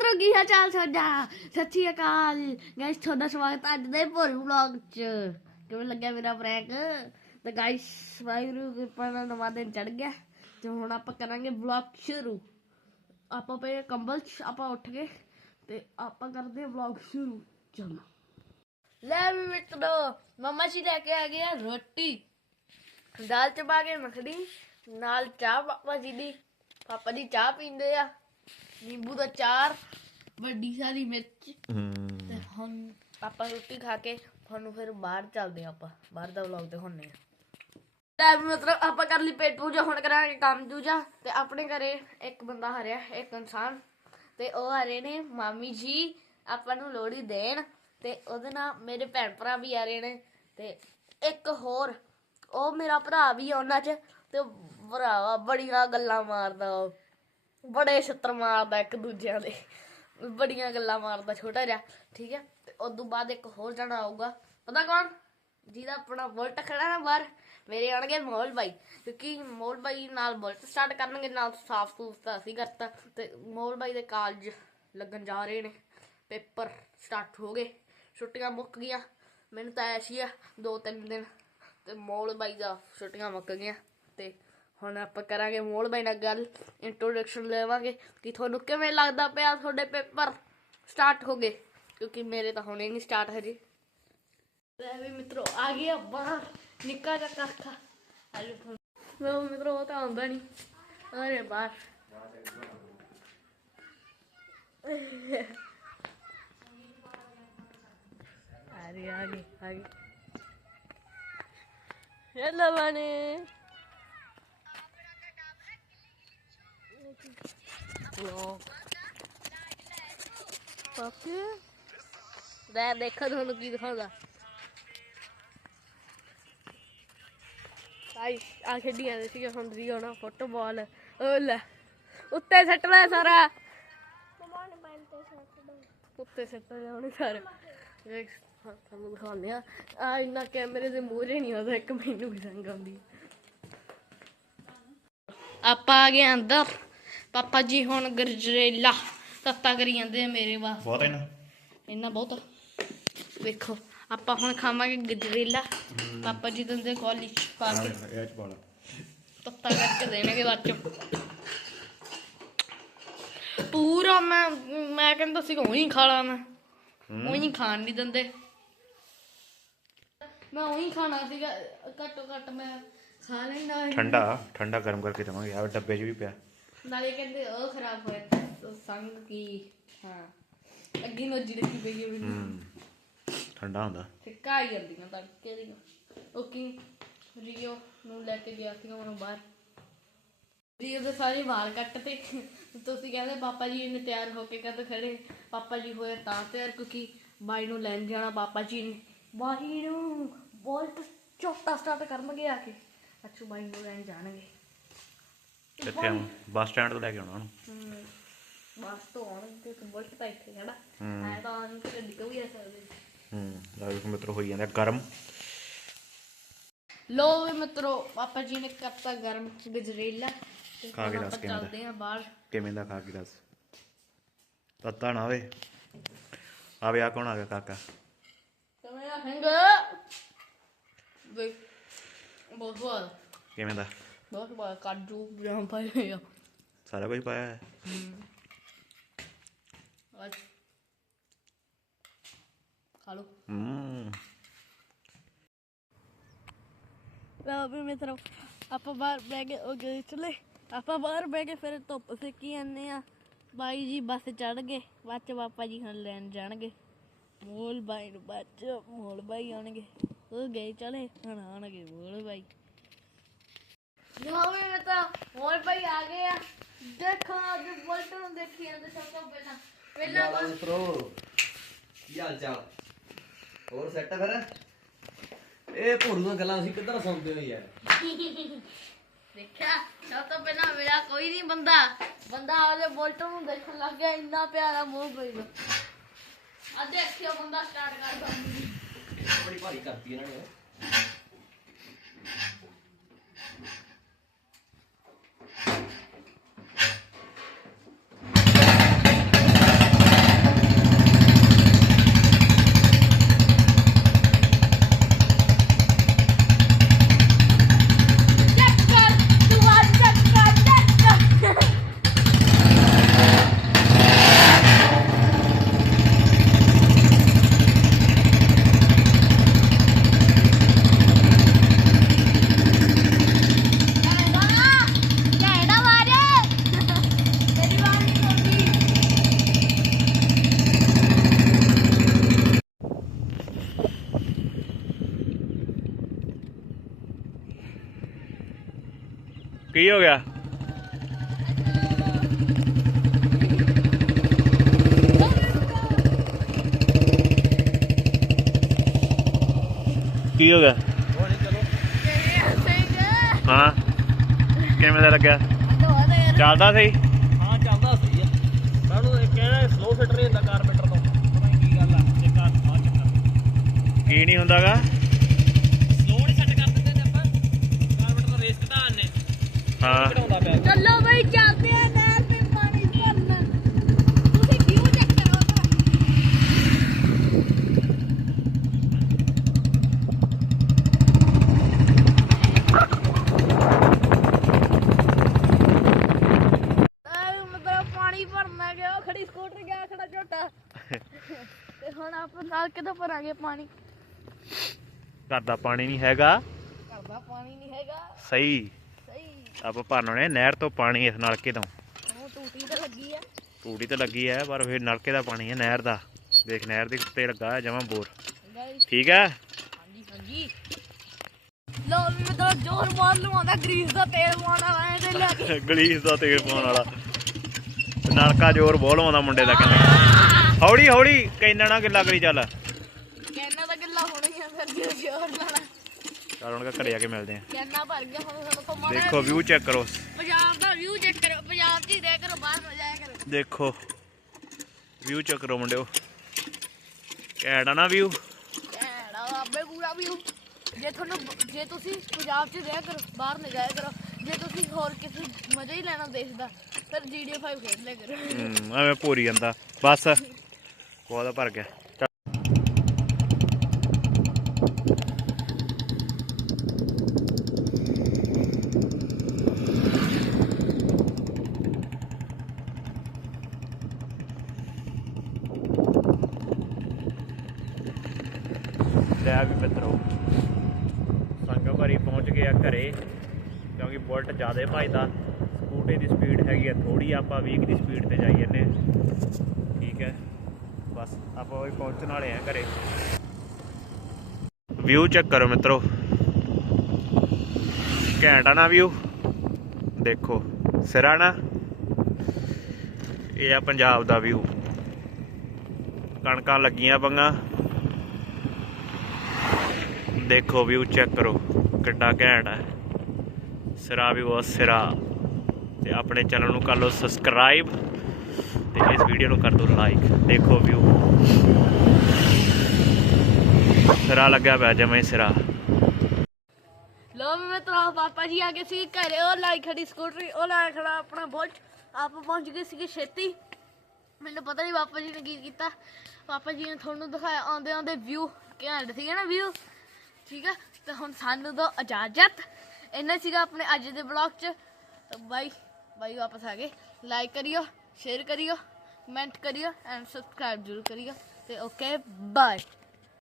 ਮਿੱਤਰੋ ਕੀ ਹਾਲ ਚਾਲ ਤੁਹਾਡਾ? ਸਤਿ ਸ਼੍ਰੀ ਅਕਾਲ। ਗਾਇਸ ਤੁਹਾਡਾ ਸਵਾਗਤ ਅੱਜ ਦੇ ਭੋਲ ਵਲੌਗ 'ਚ। ਕਿਵੇਂ ਲੱਗਿਆ ਮੇਰਾ ਪ੍ਰੈਂਕ ਤਾਂ ਗਾਇਸ ਵਾਹਿਗੁਰੂ, ਕਿਰਪਾ ਨਾਲ ਨਵਾਂ ਦਿਨ ਚੜ ਗਿਆ। ਤੇ ਹੁਣ ਆਪਾਂ ਕਰਾਂਗੇ ਵਲੌਗ ਸ਼ੁਰੂ। ਆਪਾਂ ਪਏ ਕੰਬਲ 'ਚ, ਆਪਾਂ ਉੱਠ ਗਏ। ਤੇ ਆਪਾਂ ਕਰਦੇ ਹਾਂ ਵਲੌਗ ਸ਼ੁਰੂ। ਚਲੋ। ਲੈ ਵੀ ਮਿੱਤਰੋ, ਮਮਾ ਜੀ ਲੈ ਕੇ ਆ ਗਏ ਆ ਰੋਟੀ। ਦਾਲ ਚ ਪਾ ਕੇ ਮੱਖਣੀ, ਨਾਲ ਚਾਹ ਪਾਪਾ ਜੀ ਦੀ। ਪਾਪਾ ਜੀ ਚਾਹ ਪੀਂਦੇ ਆ। ਨਿੰਬੂ ਦਾ ਚਾਰ ਵੱਡੀ ਸਾਰੀ ਮਿਰਚ ਤੇ ਹੁਣ ਆਪਾਂ ਰੋਟੀ ਖਾ ਕੇ ਤੁਹਾਨੂੰ ਫਿਰ ਬਾਹਰ ਚੱਲਦੇ ਆ ਆਪਾਂ। ਬਾਹਰ ਦਾ ਵਲੌਗ ਦਿਖਾਉਂਦੇ ਆ ਤਾਂ ਮਤਲਬ ਆਪਾਂ ਕਰ ਲਈ ਪੇਟ ਪੂਜਾ ਹੁਣ ਕਰਾਂਗੇ ਕੰਮ ਦੂਜਾ ਤੇ ਆਪਣੇ ਘਰੇ ਇੱਕ ਬੰਦਾ ਹਰਿਆ ਇੱਕ ਇਨਸਾਨ। ਤੇ ਉਹ ਹਰੇ ਨੇ ਮਾਮੀ ਜੀ ਆਪਾਂ ਨੂੰ ਲੋਹੜੀ ਦੇਣ। ਤੇ ਉਹਦੇ ਨਾਲ ਮੇਰੇ ਭੈਣ ਭਰਾ ਵੀ ਆ ਰਹੇ ਨੇ। ਤੇ ਇੱਕ ਹੋਰ ਉਹ ਮੇਰਾ ਭਰਾ ਵੀ ਆ ਉਹਨਾਂ 'ਚ। ਤੇ ਭਰਾਵਾ ਬੜੀਆਂ ਗੱਲਾਂ ਮਾਰਦਾ ਉਹ। ਬੜੇ ਛੱਤਰ ਮਾਰਦਾ ਇੱਕ ਦੂਜਿਆਂ ਦੇ। ਬੜੀਆਂ ਗੱਲਾਂ ਮਾਰਦਾ ਛੋਟਾ ਜਿਹਾ, ਠੀਕ ਹੈ? ਤੇ ਉਸ ਤੋਂ ਬਾਅਦ ਇੱਕ ਹੋਰ ਜਣਾ ਆਊਗਾ। ਪਤਾ ਕੌਣ? ਜਿਹਦਾ ਆਪਣਾ ਬੁਲਟ ਖੜਾ ਨਾ ਬਾਹਰ। ਮੇਰੇ ਆਣਗੇ ਮੋਲ ਬਾਈ। ਕਿਉਂਕਿ ਮੋਲ ਬਾਈ ਨਾਲ ਬੁਲਟ ਸਟਾਰਟ ਕਰਨਗੇ, ਨਾਲ ਸਾਫ਼ ਸੂਫ ਤਾਂ ਅਸੀਂ ਕਰਤਾ। ਤੇ ਮੋਲ ਬਾਈ ਦੇ ਕਾਲਜ ਲੱਗਣ ਜਾ ਰਹੇ ਨੇ। ਪੇਪਰ ਸਟਾਰਟ ਹੋ ਗਏ। ਛੁੱਟੀਆਂ ਮੁੱਕ ਗਈਆਂ। ਮੈਨੂੰ ਤਾਂ ਐਸੀ ਆ, ਦੋ ਤਿੰਨ ਦਿਨ। ਤੇ ਮੋਲ ਬਾਈ ਦਾ ਛੁੱਟੀਆਂ ਮੁੱਕ ਗਈਆਂ। ਤੇ ਹੁਣ ਆਪਾਂ ਕਰਾਂਗੇ ਮੋਲ ਬਾਈ ਨਾਲ ਗੱਲ ਇੰਟਰੋਡਕਸ਼ਨ ਲੈਵਾਂਗੇ ਕਿ ਤੁਹਾਨੂੰ ਕਿਵੇਂ ਲੱਗਦਾ ਪਿਆ ਤੁਹਾਡੇ ਪੇਪਰ ਸਟਾਰਟ ਹੋ ਗਏ? ਕਿਉਂਕਿ ਮੇਰੇ ਤਾਂ ਹੁਣੇ ਨਹੀਂ ਸਟਾਰਟ ਹਜੇ। ਲੈ ਵੀ ਮਿੱਤਰੋ, ਆ ਗਿਆ ਬਾਹਰ, ਨਿੱਕਾ ਜਿਹਾ ਕਾਕਾ ਅਰੇ ਲੋ ਮਿੱਤਰੋ, ਉਹ ਤਾਂ ਆਉਂਦਾ ਨਹੀਂ। ਅਰੇ ਬਾਹਰ। ਅਰੇ ਆ ਗਏ ਆ ਗਏ ਹੈਲੋ ਬਣੇ ਲੈ ਦੇਖੋ ਤੁਹਾਨੂੰ ਕੀ ਦਿਖਾਉਂਦਾ। ਆਈ ਆ ਖੇਡੀ ਜਾਂਦੇ ਸੀਗੇ ਹੁੰਦਰੀ ਹੋਣਾ ਫੁੱਟਬਾਲ। ਉਹ ਲੈ ਉੱਤੇ ਸੱਟ ਲੈ ਸਾਰਾ। ਉੱਤੇ ਸੱਟ ਲੈ ਉਹਨੇ ਸਾਰਾ। ਦੇਖ ਹਾਂ, ਤੁਹਾਨੂੰ ਦਿਖਾਉਂਦੇ ਆ ਆ ਇੰਨਾ ਕੈਮਰੇ ਦੇ ਮੂਹਰੇ ਨਹੀਂ ਆਉਂਦਾ ਇੱਕ ਮੈਨੂੰ ਵੀ ਸੰਗ ਆਉਂਦੀ। ਆਪਾਂ ਆ ਗਏ ਅੰਦਰ। ਪਾਪਾ ਜੀ ਹੁਣ ਗਰਜਰੇਲਾ ਤੱਤਾ ਕਰੀ ਜਾਂਦੇ ਆ ਮੇਰੇ ਵਾਸਤੇ ਬਹੁਤ ਹੈ ਨਾ ਇੰਨਾ ਬਹੁਤ। ਵੇਖੋ ਆਪਾਂ ਹੁਣ ਖਾਵਾਂਗੇ ਗਜਰੇਲਾ ਪਾਪਾ ਜੀ ਦਿੰਦੇ ਕਾਲਜ ਪਾ ਕੇ। ਇਹ ਚ ਪਾਲਾ ਤੱਤਾ ਕਰਕੇ ਦੇਣਗੇ ਬਾਅਦ ਚ। ਪੂਰਾ ਮੈਂ ਮੈਂ ਕਹਿੰਦਾ ਸੀ ਉਹੀ ਖਾ ਲਾ ਮੈਂ। ਉਹੀ ਖਾਣ ਨਹੀਂ ਦਿੰਦੇ। ਮੈਂ ਉਹੀ ਖਾਣਾ ਸੀਗਾ ਘੱਟੋ ਘੱਟ ਮੈਂ ਖਾ ਲੈਣਾ ਸੀ। ਠੰਡਾ ਠੰਡਾ ਗਰਮ ਕਰਕੇ ਦਵਾਂਗੇ। ਆ ਡੱਬੇ 'ਚ ਵੀ ਪਿਆ। ਨਾਲੇ ਕਹਿੰਦੇ ਉਹ ਖਰਾਬ ਹੋਇਆ ਤਾਂ ਸੰਗ ਕੀ ਹਾਂ। ਅੱਗੇ ਨੂੰ ਜਿਹੜੀ ਪਈ ਹੈ ਮੈਨੂੰ ਹੂੰ। ਠੰਡਾ ਹੁੰਦਾ। ਫਿੱਕਾ ਆਈ ਜਾਂਦੀ ਨਾ ਤੜਕੇ ਦੀ। ਉਹ ਕੀ ਰੀਓ ਨੂੰ ਲੈ ਕੇ ਗਿਆ ਸੀਗਾ ਉਹਨੂੰ ਬਾਹਰ। ਰੀਓ ਦੇ ਸਾਰੇ ਵਾਲ ਕੱਟ ਤੇ ਤੁਸੀਂ ਕਹਿੰਦੇ ਪਾਪਾ ਜੀ ਨੇ ਤਿਆਰ ਹੋ ਕੇ ਕਦ ਖੜੇ? ਪਾਪਾ ਜੀ ਹੋਏ ਤਾਂ ਤਿਆਰ ਕਿਉਂਕਿ ਬਾਈ ਨੂੰ ਲੈਣ ਜਾਣਾ ਪਾਪਾ ਜੀ ਨੇ। ਬਾਈ ਨੂੰ ਬੋਲਟ ਚੋਟਾ ਸਟਾਰਟ ਕਰਨਗੇ ਆ ਕੇ। ਅੱਛੂ ਬਾਈ ਨੂੰ ਲੈਣ ਜਾਣਗੇ। ਕਿੱਥੇ ਆਉਂ ਬੱਸ ਸਟੈਂਡ ਤੋਂ ਲੈ ਕੇ ਆਉਣਾ ਉਹਨੂੰ। ਬਸ ਤੋਂ ਆਉਣਗੇ ਤੇ ਬੋਲਟ ਤਾਂ ਇੱਥੇ ਖੜਾ। ਐ ਤਾਂ ਆਉਣ ਤੇ ਗੱਡੀ ਤੋਂ ਵੀ ਆ ਸਕਦੇ। ਹੂੰ ਲਾਈਵ ਮਿੱਤਰ ਹੋਈ ਜਾਂਦਾ ਗਰਮ। ਲੋ ਵੀ ਮਿੱਤਰੋ ਪਾਪਾ ਜੀ ਨੇ ਕਰਤਾ ਗਰਮ ਗਜਰੇਲਾ। ਤੇ ਖਾ ਕੇ ਦੱਸ ਕਿਵੇਂ ਦਾ। ਚੱਲਦੇ ਆ ਬਾਹਰ। ਕਿਵੇਂ ਦਾ ਖਾ ਕੇ ਦੱਸ। ਤੱਤਾ ਨਾ ਵੇ ਆਵੇ ਆ ਕੌਣ ਆ ਗਿਆ ਕਾਕਾ? ਆ ਹੈਂਗ ਵੇ ਬਹੁਤ ਸਵਾਦ। ਕਿਵੇਂ ਦਾ? ਬਹੁਤ ਸਵਾਦ ਕਾਜੂ ਬਦਾਮ ਪਾਏ ਹੋਏ ਆ। ਸਾਰਾ ਕੁਝ ਪਾਇਆ ਹੈ? ਅੱਜ। ਖਾ ਲੋ ਹੂੰ। ਲਓ ਵੀ ਮਿੱਤਰੋ ਆਪਾਂ ਬਾਹਰ ਬਹਿ ਕੇ ਉਹ ਗਏ ਚਲੇ ਆਪਾਂ ਬਾਹਰ ਬਹਿ ਕੇ ਫਿਰ ਧੁੱਪ ਸੇਕੀ ਜਾਂਦੇ ਆ ਬਾਈ ਜੀ ਬੱਸ ਚੜ ਗਏ ਬਾਅਦ ਚ ਪਾਪਾ ਜੀ ਹੁਣ ਲੈਣ ਜਾਣਗੇ। ਮੋਲ ਬਾਈ ਨੂੰ ਬਾਅਦ ਚ ਮੋਲ ਬਾਈ ਆਉਣਗੇ। ਉਹ ਗਏ ਚਲੇ ਹੁਣ ਆਉਣਗੇ ਮੋਲ ਬਾਈ। ਲਓ ਵੀ ਮਿੱਤਰੋ ਮੋਲ ਬਾਈ ਆ ਗਏ ਆ। ਦੇਖੋ ਅੱਜ ਬੁਲਟ ਨੂੰ ਦੇਖੀ ਜਾਂਦੇ ਸਭ ਤੋਂ ਪਹਿਲਾਂ। ਪਹਿਲਾਂ ਯਾਰ ਮਿੱਤਰੋ ਕੀ ਹਾਲ ਚਾਲ? ਹੋਰ ਸੈੱਟ ਫਿਰ? ਇਹ ਭੋੜੂਆਂ ਗੱਲਾਂ ਅਸੀਂ ਕਿੱਧਰ ਸੁਣਦੇ ਹੋ ਯਾਰ ਦੇਖਿਆ ਸਭ ਤੋਂ ਪਹਿਲਾਂ ਮੇਰਾ ਕੋਈ ਨਹੀਂ ਬੰਦਾ। ਬੰਦਾ ਉਹਦੇ ਬੋਲਟ ਨੂੰ ਦੇਖਣ ਲੱਗ ਗਿਆ ਇੰਨਾ ਪਿਆਰਾ ਮੂੰਹ ਪਈ ਨੂੰ ਆ ਦੇਖਿਓ ਬੰਦਾ ਸਟਾਰਟ ਕਰਦਾ। ਬੜੀ ਭਾਰੀ ਕਰਤੀ ਇਹਨਾਂ ਨੇ। ਕੀ ਹੋ ਗਿਆ? ਕੀ ਹੋ ਗਿਆ? ਹਾਂ। ਕਿਵੇਂ ਦਾ ਲੱਗਿਆ? ਚੱਲਦਾ ਸਹੀ? ਹਾਂ ਚੱਲਦਾ ਸਹੀ ਆ। ਉਹਨੂੰ ਇਹ ਸਲੋ ਨਹੀਂ ਹੁੰਦਾ ਕਾਰਪੈਂਟਰ ਤੋਂ। ਪਤਾ ਨਹੀਂ ਕੀ ਗੱਲ ਆ ਇਹ ਕਾਰ ਆ ਚੱਕਰ ਕੀ ਨਹੀਂ ਹੁੰਦਾਗਾ ਸਲੋ ਨਹੀਂ ਸੈੱਟ ਕਰ ਦਿੰਦੇ ਨੇ ਆਪਾਂ ਕਾਰਪੈਂਟਰ ਦਾ ਰੇਸ ਘਟਾਉਣ ਨੇ ਹਾਂ। ਚਲੋ ਬਈ ਚੱਲਦੇ ਆ ਕਾਰ ਤੇ ਪਾਣੀ ਭਰਨ। ਤੁਸੀਂ ਕਿਉਂ ਚੈੱਕ ਕਰੋ ਮਤਲਬ ਪਾਣੀ ਭਰਨਾ ਗਿਆ ਉਹ ਖੜੀ ਸਕੂਟਰ ਗਿਆ ਖੜਾ ਝੋਟਾ। ਤੇ ਹੁਣ ਆਪਾਂ ਨਾਲ ਕਿਦੋਂ ਭਰਾਂਗੇ ਪਾਣੀ? ਘਰ ਦਾ ਪਾਣੀ ਨਹੀਂ ਹੈਗਾ। ਘਰ ਦਾ ਪਾਣੀ ਨਹੀਂ ਹੈਗਾ। ਸਹੀ। ਆਪਾਂ ਭਰਨੇ ਨਹਿਰ ਤੋਂ ਪਾਣੀ ਇਸ ਨਲਕੇ ਤੋਂ। ਟੂਟੀ ਤਾਂ ਲੱਗੀ ਆ। ਟੂਟੀ ਤੇ ਲੱਗੀ ਹੈ ਪਰ ਫਿਰ ਨਲਕੇ ਦਾ ਪਾਣੀ ਹੈ ਨਹਿਰ ਦਾ। ਦੇਖ ਨਹਿਰ ਦੇ ਉੱਤੇ ਲੱਗਾ ਹੈ ਜਮਾਂ ਬੋਰ। ਠੀਕ ਹੈ ਹਾਂਜੀ ਹਾਂਜੀ। ਲੋ ਵੀ ਮਤਲਬ ਜੋਰ ਮਾਰ ਲਵਾਉਂਦਾ ਗਰੀਸ ਦਾ ਤੇਲ ਪਾਉਣਾ ਐ ਤੇ ਲੈ ਕੇ। ਗਲੀਸ ਦਾ ਤੇਲ ਪਾਉਣ ਵਾਲਾ। ਨਲਕਾ ਜ਼ੋਰ ਬਹੁਤ ਮੁੰਡੇ ਦਾ ਕਹਿੰਦੇ। ਹੌਲੀ ਹੌਲੀ ਕੈਨਾ ਨਾ ਗਿੱਲਾ ਕਰੀ ਚੱਲ। ਕਹਿਣਾ ਤਾਂ ਗੱਲਾਂ ਹੋਣਗੀਆਂ ਫਿਰ ਜੇ ਜੋਰ ਲਾਣਾ ਚੱਲ ਹੁਣ ਘਰੇ ਆ ਕੇ ਮਿਲਦੇ ਆ। ਕਹਿਣਾ ਭਰ ਗਿਆ ਹੁਣ ਸਾਨੂੰ ਘੁੰਮਾ ਦੇਖੋ ਵਿਊ ਚੈੱਕ ਕਰੋ। ਪੰਜਾਬ ਦਾ ਵਿਊ ਚੈੱਕ ਕਰੋ ਪੰਜਾਬ 'ਚ ਹੀ ਰਹਿ ਕਰੋ ਬਾਹਰ ਨਾ ਜਾਇਆ ਕਰੋ। ਦੇਖੋ ਵਿਊ ਚੈੱਕ ਕਰੋ ਮੁੰਡਿਓ। ਘੈਂਟ ਨਾ ਵਿਊ ਐੜਾ ਆਪੇ ਪੂਰਾ ਵਿਊ ਜੇ ਤੁਹਾਨੂੰ ਜੇ ਤੁਸੀਂ ਪੰਜਾਬ 'ਚ ਰਹਿ ਕਰੋ ਬਾਹਰ ਨਾ ਜਾਇਆ ਕਰੋ ਜੇ ਤੁਸੀਂ ਹੋਰ ਕਿਸੇ ਮਜ਼ਾ ਹੀ ਲੈਣਾ ਦੇਸ਼ ਦਾ ਫਿਰ GTA 5 ਖੇਡ ਲਿਆ ਕਰੋ। ਹੂੰ ਐਵੇਂ ਭੋਰੀ ਜਾਂਦਾ। ਬਸ ਕੋਦਾ ਭਰ ਗਿਆ। ਚੱਲ। ਵੀ ਮਿੱਤਰੋ। ਸੰਗਮ ਘਰੀ ਪਹੁੰਚ ਗਏ ਘਰੇ, ਕਿਉਂਕਿ ਬੁਲਟ ਜ਼ਿਆਦਾ ਭਜਦਾ। ਸਕੂਟੀ ਦੀ ਸਪੀਡ ਹੈਗੀ ਆ ਥੋੜੀ ਆਪਾਂ 20 ਦੀ ਸਪੀਡ ਤੇ ਜਾਈ ਜੰਨੇ ਠੀਕ ਹੈ। ਬਸ, ਆਪਾਂ ਉਹ ਪਹੁੰਚਣ ਵਾਲੇ ਆ ਘਰੇ। ਵਿਊ ਚੈੱਕ ਕਰੋ ਮਿੱਤਰੋ। ਘੈਂਟ ਆ ਨਾ ਵਿਊ ਦੇਖੋ, ਸਿਰਾ ਨਾ। ਇਹ ਆ ਪੰਜਾਬ ਦਾ ਵਿਊ ਕਣਕਾਂ ਲੱਗੀਆਂ ਪੰਗਾ ਦੇਖੋ ਵਿਊ ਚੈੱਕ ਕਰੋ ਕਿੱਡਾ ਘੈਂਟ ਹੈ। ਸਿਰਾ ਵੀ ਬਹੁਤ ਸਿਰਾ। ਤੇ ਆਪਣੇ ਚੈਨਲ ਨੂੰ ਕਰ ਲਓ ਸਬਸਕ੍ਰਾਈਬ ਤੇ ਇਸ ਵੀਡੀਓ ਨੂੰ ਕਰ ਦਿਓ ਲਾਈਕ ਦੇਖੋ ਵਿਊ ਸਿਰਾ ਲੱਗਿਆ ਪਿਆ, ਜਮੇ ਸਿਰਾ। ਲੋ ਮੈਂ ਤੇਰਾ ਪਾਪਾ ਜੀ ਆ ਗਏ ਸੀ ਘਰੇ, ਉਹ ਲਾਈ ਖੜੀ ਸਕੂਟਰੀ, ਉਹ ਲਾਇਆ ਖੜਾ ਆਪਣਾ ਬੁਲਟ। ਆਪ ਪਹੁੰਚ ਗਏ ਸੀਗੇ ਛੇਤੀ। ਮੈਨੂੰ ਪਤਾ ਨਹੀਂ ਪਾਪਾ ਜੀ ਨੇ ਕੀ ਕੀਤਾ। ਪਾਪਾ ਜੀ ਨੇ ਤੁਹਾਨੂੰ ਦਿਖਾਇਆ ਆਉਂਦੇ ਆਉਂਦੇ ਵਿਊ ਘੈਂਟ ਸੀਗਾ ਨਾ ਵਿਊ ਠੀਕ ਆ? ਤੇ ਹੁਣ ਸਾਨੂੰ ਦੋ ਇਜਾਜ਼ਤ। ਇੰਨਾ ਸੀਗਾ ਆਪਣੇ ਅੱਜ ਦੇ ਬਲੌਗ 'ਚ। ਬਾਈ ਬਾਈ ਵਾਪਸ ਆ ਗਏ। ਲਾਈਕ ਕਰਿਓ ਸ਼ੇਅਰ ਕਰਿਓ ਕਮੈਂਟ ਕਰਿਓ ਐਂਡ ਸਬਸਕ੍ਰਾਈਬ ਜ਼ਰੂਰ ਕਰਿਓ। ਤੇ ਓਕੇ ਬਾਏ